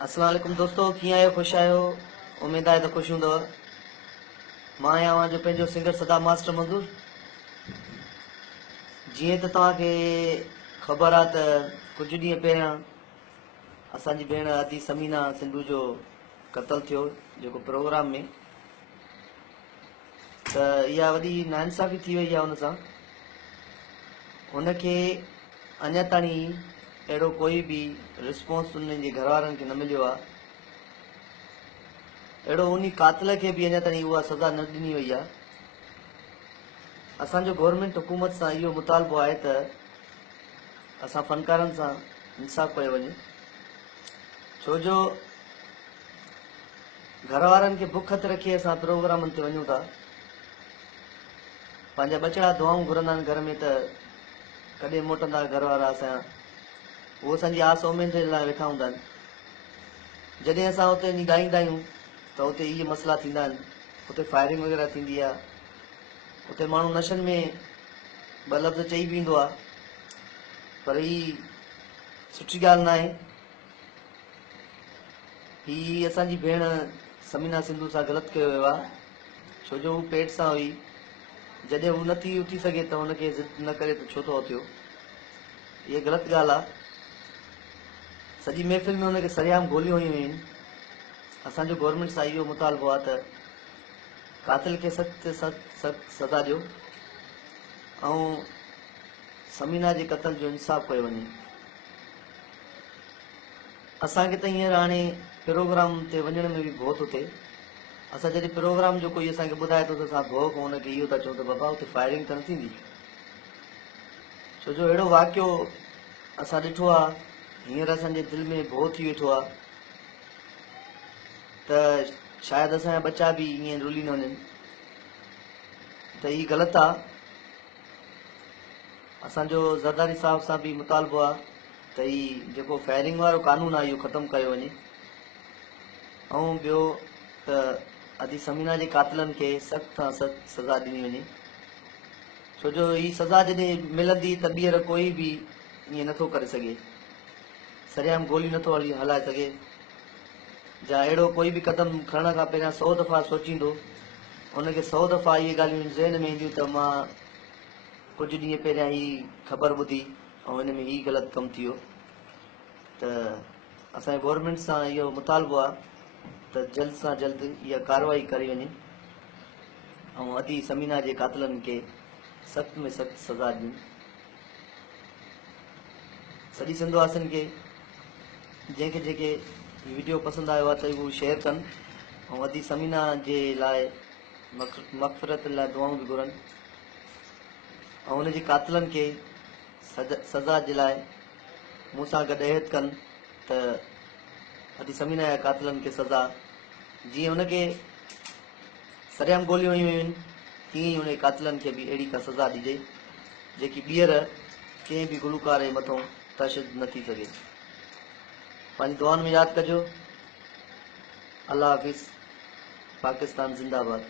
अस्सलाम वालेकुम दोस्तों, कीअं आहियो? ख़ुशि आहियो? उमेद आहे त ख़ुशि हूंदव। मां आहियां जो पंहिंजो सिंगर सदा मास्टर मंज़ूर। जीअं त तव्हांखे ख़बर आहे त कुझु ॾींहं पहिरियां असांजी भेण अदी समीना सिंधू जो क़तलु थियो जेको प्रोग्राम में, त इहा वॾी नाइंसाफ़ी थी वई आहे। हुन सां हुनखे अञा ताईं अहिड़ो कोई बि रिस्पॉन्स उन्हनि जे घर वारनि खे न मिलियो आहे। अहिड़ो उन कातिल खे बि अञा ताईं उहा सज़ा न ॾिनी वई आहे। असांजो गवर्नमेंट हुकूमत सां इहो मुतालबो आहे त असां फ़नकारनि सां इंसाफ़ कयो वञे, छो जो घर वारनि खे बुख ते रखी असां प्रोग्रामनि ते वञूं था। पंहिंजा ॿचिड़ा दुआऊं घुरंदा आहिनि घर में त कॾहिं मोटंदा घर वारा असांजा, उहो असांजी आस उमेद जे लाइ वेठा हूंदा आहिनि। जॾहिं असां हुते वञी ॻाईंदा आहियूं त उते इहे मसइला थींदा आहिनि, उते फायरिंग वग़ैरह थींदी आहे, उते माण्हू नशनि में ॿ लफ़्ज़ चई बि ईंदो आहे। पर ही सुठी ॻाल्हि न आहे। ही असांजी भेण समीना सिंधू सां ग़लति कयो वियो आहे, छो जो हू पेट सां हुई। जॾहिं हू नथी उथी सघे त हुनखे ज़िद न करे त छो थो उथियो, इहा ग़लति ॻाल्हि आहे। सॼी महफ़िल में हुनखे सरियाम गोलियूं हयूं आहिनि। असांजो गवर्नमेंट सां इहो मुतालबो आहे त कातिल खे सख़्त ते सख़्त सज़ा ॾियो ऐं समीना जे क़तल जो इंसाफ़ कयो वञे। असांखे त हींअर हाणे प्रोग्राम ते वञण में बि भउ थो थिए। असां जॾहिं प्रोग्राम जो कोई असांखे ॿुधाए थो त असां भउ खां हुनखे इहो था चऊं त बाबा हुते फायरिंग त न थींदी, छो जो अहिड़ो वाक़ियो असां ॾिठो आहे। हींअर असांजे दिलि में भउ थी वेठो आहे त शायदि असांजा बच्चा बि ईअं रुली न वञनि, त हीअ ग़लति आहे। असांजो ज़रदारी साहिब सां बि मुतालबो आहे त हीउ जेको फायरिंग वारो कानून आहे इहो ख़तमु कयो वञे ऐं ॿियो त अदी समीना जे कातिलनि खे सख़्त खां सख़्त सज़ा ॾिनी वञे, छो जो हीअ सज़ा जॾहिं मिलंदी त ॿीहर कोई बि ईअं नथो करे सघे, सरियाम गोली नथो हलाए सघे, या अहिड़ो कोई बि क़दम खणण खां पहिरियां 100 दफ़ा सोचींदो। हुनखे 100 दफ़ा इहे ॻाल्हियूं ज़हन में ईंदियूं त मां कुझु ॾींहं पहिरियां ही ख़बर ॿुधी ऐं हिन में हीउ ग़लति कमु थी वियो। त असांजे गवर्नमेंट सां इहो मुतालबो आहे त जल्द सां जल्द इहा कार्रवाई करी वञे ऐं अदी समीना जे कातिलनि खे सख़्त में सख़्त सज़ा ॾियनि। सॼी सिंधवासियुनि खे जंहिंखे जेके वीडियो पसंदि आयो आहे त उहो शेयर कनि ऐं अदी समीना जे लाइ मग़फ़िरत लाइ दुआऊं बि घुरनि ऐं हुनजे कातिलनि खे सज़ा जे लाइ मूं सां गॾु अहद कनि त अदी समीना जा कातिलनि खे सज़ा, जीअं हुनखे सरियाम गोलियूं हयूं आहिनि तीअं ई हुन कातिलनि खे बि अहिड़ी का सज़ा ॾिजे जेकी ॿीहर कंहिं बि गुलूकार जे मथां तशद न थी सघे। पंहिंजी दुआनि में यादि कजो। अल्लाह हाफ़िज़। पाकिस्तान ज़िंदाबाद।